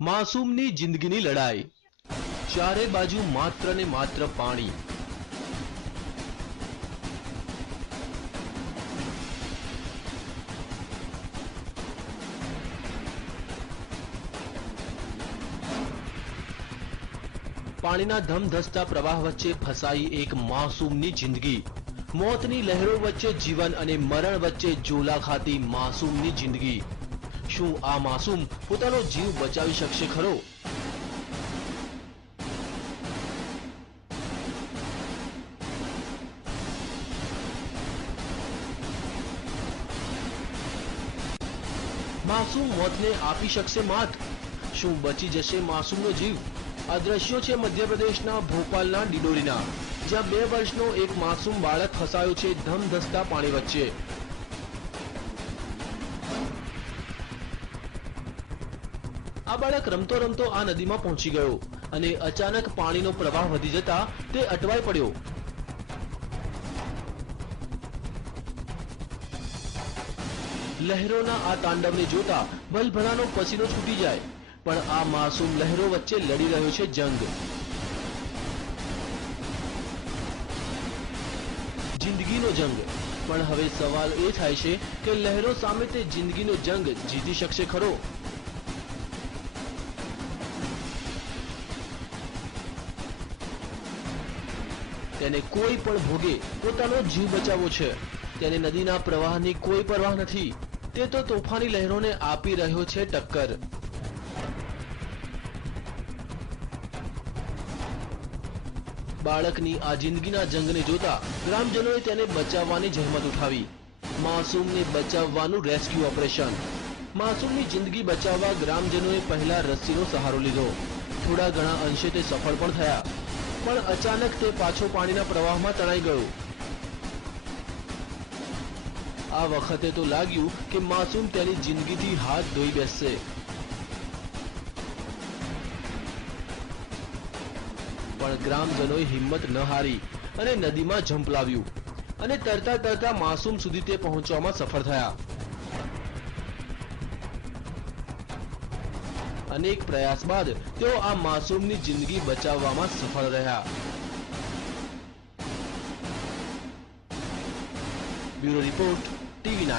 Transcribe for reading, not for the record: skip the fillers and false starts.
માસૂમની જિંદગીની લડાઈ, ચારે બાજુ માત્ર ને માત્ર પાણી। પાણીના ધમધસતા પ્રવાહ વચ્ચે ફસાઈ એક માસૂમની જિંદગી। મોતની લહેરો વચ્ચે જીવન અને મરણ વચ્ચે ઝોલા ખાતી માસૂમની જિંદગી। શું આ માસૂમ પોતાનો જીવ બચાવી શકશે ખરો? માસૂમ મોતને આપી શકશે માત? શું બચી જશે માસૂમનો જીવ? આ દ્રશ્યો છે મધ્યપ્રદેશના ભોપાલના ડિડોરીના, જ્યાં 2 વર્ષનો એક માસૂમ બાળક ફસાયો છે ધમધસતા પાણી વચ્ચે। આ બાળક રમતો રમતો આ નદીમાં પહોંચી ગયો અને અચાનક પાણીનો પ્રવાહ વધી જતા તે અટવાઈ પડ્યો। લહેરોના આ તાંડવને જોતા ભલભલાનો પસીનો છૂટી જાય, પણ આ માસૂમ લહેરો વચ્ચે લડી રહ્યો છે જંગ। જિંદગીનો જંગ। પણ હવે સવાલ એ થાય છે કે લહેરો સામે તે જિંદગીનો જંગ જીતી શકશે ખરો? તેને કોઈ પણ ભોગે પોતાનો જીવ બચાવવો છે। તેને નદીના પ્રવાહની કોઈ પરવાહ નથી। તે તો તોફાની લહેરોને આપી રહ્યો છે ટક્કર। બાળકની આ જિંદગીના જંગને જોતા ગ્રામજનોએ તેને બચાવવાની જહેમત ઉઠાવી। માસૂમને બચાવવાનું રેસ્ક્યુ ઓપરેશન। માસૂમની જિંદગી બચાવવા ગ્રામજનોએ પહેલા રસ્સીનો સહારો લીધો। થોડા ઘણા અંશે તે સફળ પણ થયા, પણ અચાનક તે પાછો પાણીના પ્રવાહમાં તણાઈ ગયો। આ વખતે તો લાગ્યું કે માસૂમ તેની જિંદગીથી હાથ ધોઈ બેસશે। પણ ગ્રામજનોએ હિંમત ન હારી અને નદીમાં ઝંપલાવ્યું અને તરતા તરતા માસૂમ સુધી તે પહોંચવામાં સફળ થયા। અનેક પ્રયાસ બાદ તેઓ આ માસૂમની જિંદગી બચાવવામાં સફળ રહ્યા। Bureau report, TV9।